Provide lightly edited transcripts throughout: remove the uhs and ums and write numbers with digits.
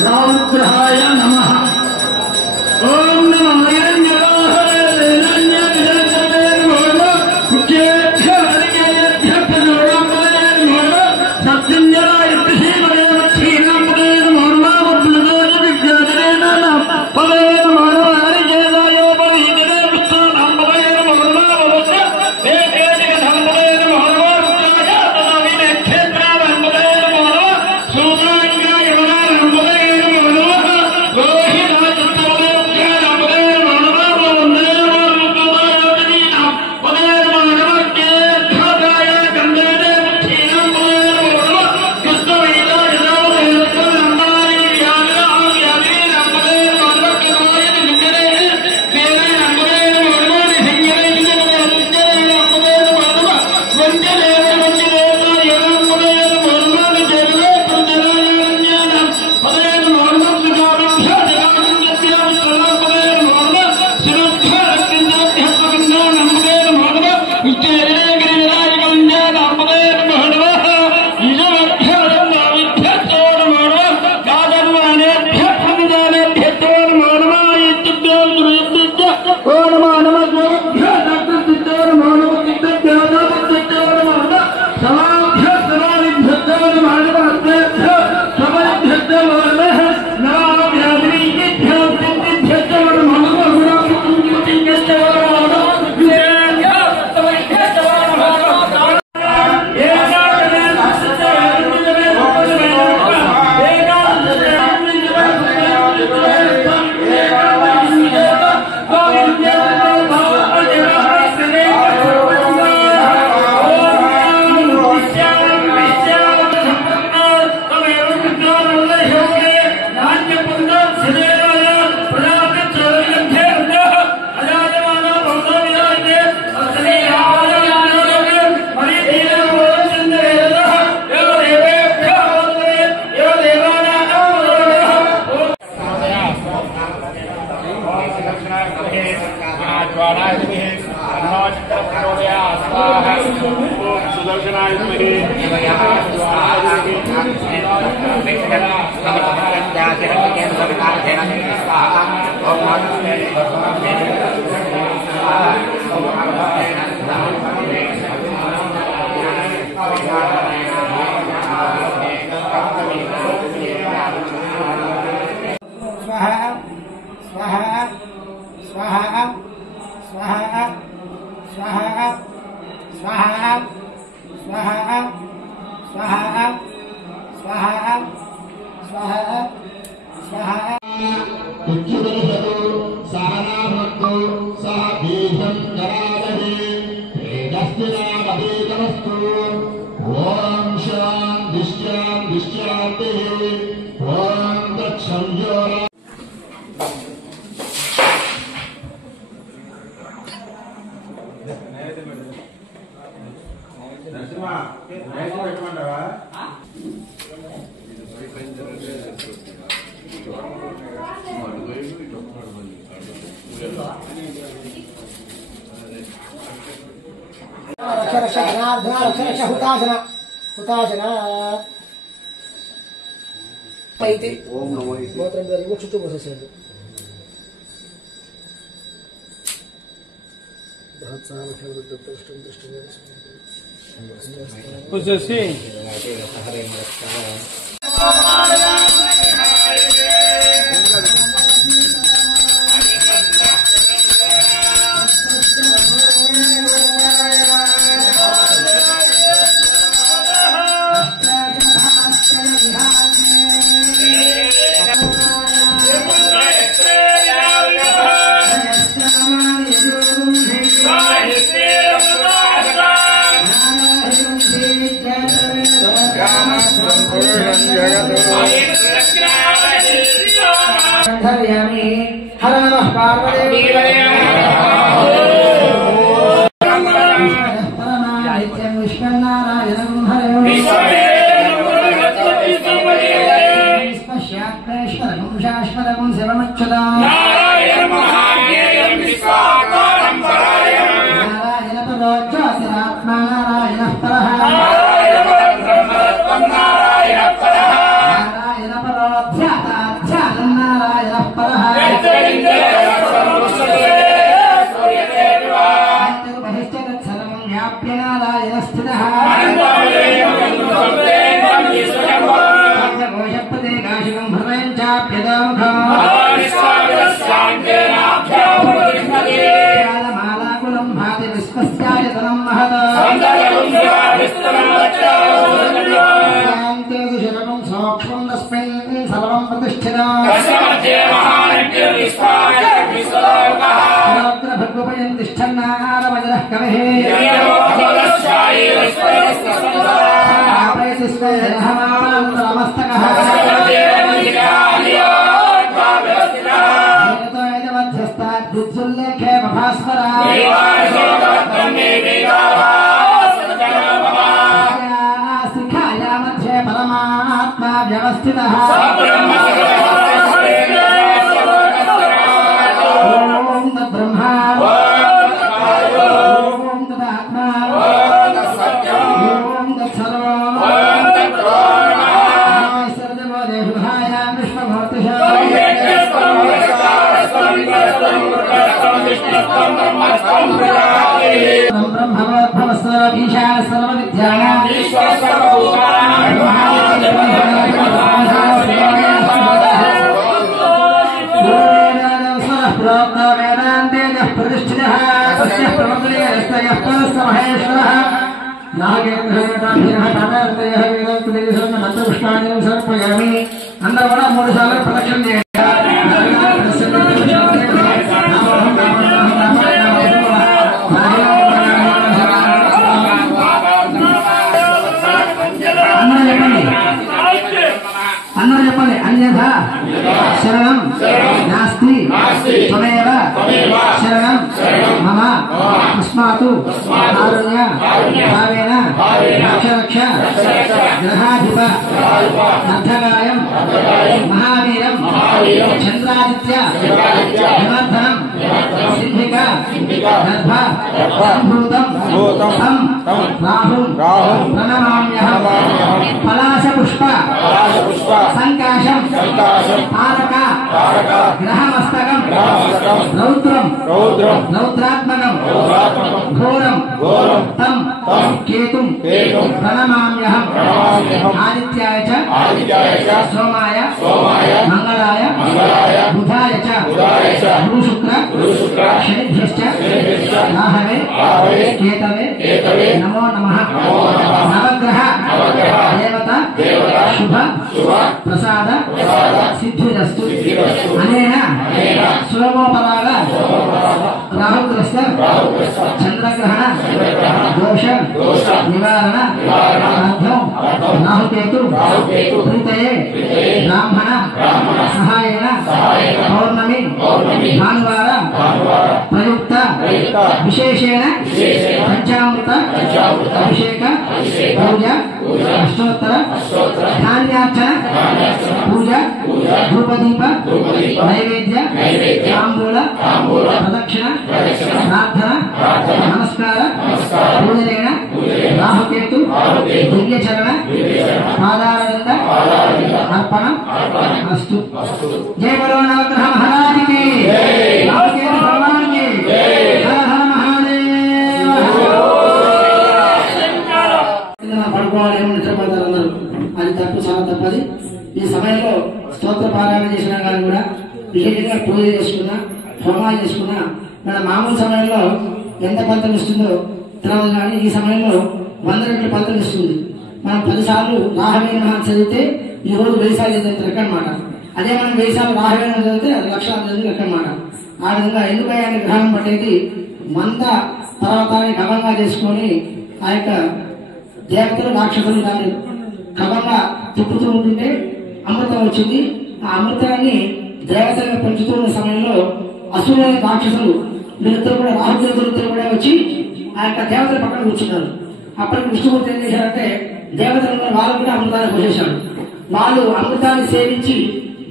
रामग्रहाय नमः। ओम नमः చుట్టూ పోసేసాడు పోసేసి हर नमः पार्वती विश्वनारायणं हरे शाश्वतं शिवमच्युतं नारायण परो ज्योतिरात्मा नारायणः परः नारायण परो ध्यानं नारायणः परः बहिश्चरत्सर्वं व्याप्य नारायणः स्थितः घोषप्रदेकाशिकं हृदयं चाप्यदामुखम् मालाकुलं भाति विश्वस्यायतनं महत् सूक्ष्मं तस्मिन् सर्वं प्रतिष्ठितम् भगवयं तिष्ठन्नारमजरः कविः मस्तकः मध्यस्थाद्युल्लेखे भास्वरा शिखाया मध्ये परमात्मा व्यवस्थितः ॐ तद्ब्रह्मा ॐ तदात्मा ॐ तत्सर्वो सर्वदेवहाया विश्वभूतिषः ब्रह्मवद्भवस्वरभीषा सर्वविद्यानां वेदान्तेजः प्रतिष्ठितः तस्य प्रवर्तयस्तयः परस्य महेश्वरः नागेन्द्रः तादान्तयः वेदान्तदेशपुष्पाणि समर्पयामि అందరూ కూడా 3 సార్లు ప్రదక్షిణ చేయండి అందరూ చెప్పండి అన్యథా శరణం నాస్తి త్వమేవ శరణం మమ తస్మాతు కారుణ్య భావేన రక్ష గ్రహాధిప అర్ధకాయం మహావీరం చంద్రాదిత్య వివర్ధనం సింహిక గర్భ సంభూతం తం రాహుం ప్రణమామ్యహం పలాశ పుష్ప సంకాశం తారక గ్రహమస్తకం రౌద్రం రౌద్రాత్మకం ఘోరం తం కేతుం ప్రణమామ్యహం ఆదిత్యాయ చ సోమాయ మంగళాయ బుధాయ చ గురు శుక్ర శనిభ్యశ్చ రాహవే కేతవే నమో నమః నవగ్రహ దేవత శుభ ప్రసాద సిద్ధిరస్తు అనేన సోమోపరాగ రాహుగ్రస్త చంద్రగ్రహణ దోష నివారణ అర్థం రాహుకేతు ప్రీతయే బ్రాహ్మణ సహాయేన పౌర్ణమి భానువార ప్రయుక్త విశేషేణ పంచామృత అభిషేక పూజ అష్టోత్తర ధాన్యార్చన పూజ ధూపదీప నైవేద్య తాంబూల ప్రదక్షిణ ప్రార్థన నమస్కార పూజలేన రాహుకేతు దివ్యచరణ పాదారవింద అర్పణం అస్తు. జయ బలో నవగ్రహ మహారాజుకి రాహుకేతు భగవానికి హర హర మహాదేవ. పడుకోవాలి నిద్రపోతారు అందరూ, అది తప్పు, చాలా తప్పది. ఈ సమయంలో స్తోత్ర పారాయణ చేసినా కానీ కూడా విశేషంగా పూజ చేసుకున్నా హోమాలు చేసుకున్నా మన మామూలు సమయంలో ఎంత ఫలితం ఇస్తుందో తెలియదు, కానీ ఈ సమయంలో 100 రెట్లు ఫలితం ఇస్తుంది. మనం 10 సార్లు రాహవేణ చదివితే ఈ రోజు 1000 సార్లు చదివితే లెక్క అనమాట. అదే మనం 1000 సార్లు రాహవేణ చదివితే అది లక్షలు చదివి లెక్క అనమాట. ఆ విధంగా ఎందుకయ్యాన్ని గ్రహణం పట్టేది మంద పర్వతాన్ని గమంగా చేసుకొని ఆ యొక్క దేవతలు రాక్షసులు దాన్ని క్రమంగా తిప్పుతూ ఉంటుంటే అమృతం వచ్చింది. ఆ అమృతాన్ని దేవతలుగా పెంచుతున్న సమయంలో అసురులైన రాక్షసులు వీళ్ళిద్దరు కూడా రాహుకేతులిద్దరు కూడా వచ్చి ఆ యొక్క దేవతల పక్కన కూర్చున్నారు. అప్పటికి విష్ణుమూర్తి ఏం చేశారంటే దేవతలు వాళ్ళు కూడా అమృతాన్ని పోసేశారు. వాళ్ళు అమృతాన్ని సేవించి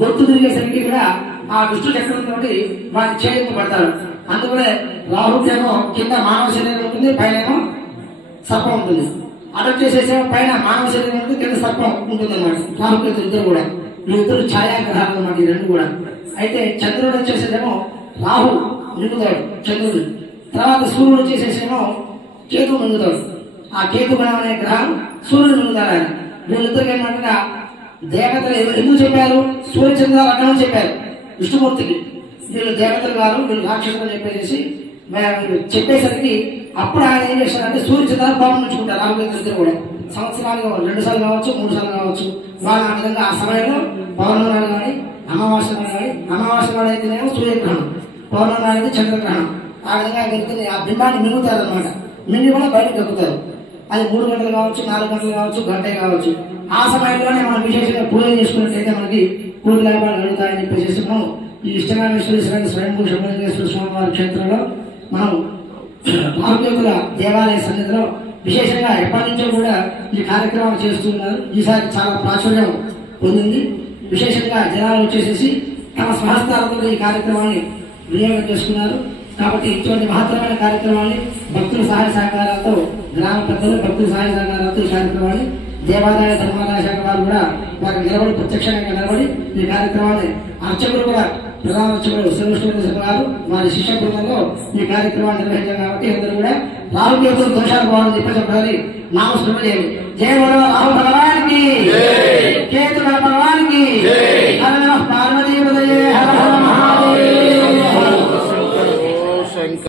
గొంతు తిరిగేసరికి కూడా ఆ విష్ణు చక్రంతో వారిని ఛేదింపబడతారు. అందువల్లే రాహుకేమో కింద మానవ శరీరం ఉంటుంది, పైన ఏమో సర్పం ఉంటుంది. అటు చేసేసేమో పైన మానవ శరీరం ఉంటుంది, కింద సర్పం ఉంటుంది అన్నమాట. రాహుకేతులు ఇద్దరు కూడా వీళ్ళిద్దరు ఛాయాగ్రహాలు అన్నమాట ఈ రెండు కూడా. అయితే చంద్రుడు వచ్చేసేదేమో రాహు మింగుతాడు చంద్రుడు, తర్వాత సూర్యుడు వచ్చేసేసేమో కేతు మింగుతాడు. ఆ కేతు గణం అనే గ్రహం సూర్యుడు మింగుతాడు ఆయన. వీళ్ళిద్దరికి ఏమంటే దేవతలు ఎందుకు చెప్పారు? సూర్యచంద్ర లగ్నం చెప్పారు విష్ణుమూర్తికి. వీళ్ళు దేవతలు గారు, వీళ్ళు రాక్షసులు చెప్పేసి చెప్పేసరికి అప్పుడు ఆయన ఏం చేస్తారంటే సూర్యచంద్రాలు పాల్గొంచుకుంటారు. రాహుకేతులిద్దరు కూడా సంవత్సరాలు 2 సార్లు కావచ్చు, 3 సార్లు కావచ్చు. వాళ్ళు ఆ విధంగా ఆ సమయంలో పౌర్ణమి నాడు కానీ అమావాస్య నాడు కానీ, అమావాస్య నాడు అయితేనేమో సూర్యగ్రహణం, పౌర్ణమి నాడు అయితే చంద్రగ్రహణం. ఆ విధంగా వెళ్తుంది ఆ బింబాన్ని మింగుతారు అనమాట. మింగి కూడా బయటకు దక్కుతారు. అది 3 గంటలు కావచ్చు, 4 గంటలు కావచ్చు, గంటే కావచ్చు. ఆ సమయంలోనే మనం విశేషంగా పూజలు చేసుకున్నట్లయితే మనకి పూర్తి లాభాలు కలుగుతాయని చెప్పేసి మనం ఈ ఇష్టనామేశ్వర స్వయంభూ శంభులింగేశ్వర స్వామి వారి క్షేత్రంలో మనం రాహుకేతుల దేవాలయ సన్నిధిలో విశేషంగా ఎప్పటి నుంచో కూడా ఈ కార్యక్రమాలు చేస్తున్నారు. ఈసారి చాలా ప్రాచుర్యం పొందింది. విశేషంగా జనాలు వచ్చేసేసి తమ స్వహస్తాలతో ఈ కార్యక్రమాన్ని వినియోగం చేసుకున్నారు. కాబట్టి ఇటువంటి మహత్తరమైన కార్యక్రమాన్ని భక్తుల సహాయ సహకారాలతో, గ్రామ పెద్దలు భక్తుల సహాయ సహకారాలతో ఈ కార్యక్రమాన్ని దేవాదాయ ధర్మాదాయ శాఖ వారు కూడా వారికి నిలబడి ప్రత్యక్షంగా నిలబడి ఈ కార్యక్రమాన్ని అర్చకులు కూడా ప్రధాన అర్చకులు శ్రీకృష్ణ గారు వారి శిష్య బృందంలో ఈ కార్యక్రమాన్ని నిర్వహించారు. కాబట్టి అందరూ కూడా రాహుకేతుల దోషాలు పోవాలని చెప్పి చెప్పాలి. నామస్మరణ చేయాలి. జయ రాహు భగవానికి, కేతు భగవానికి.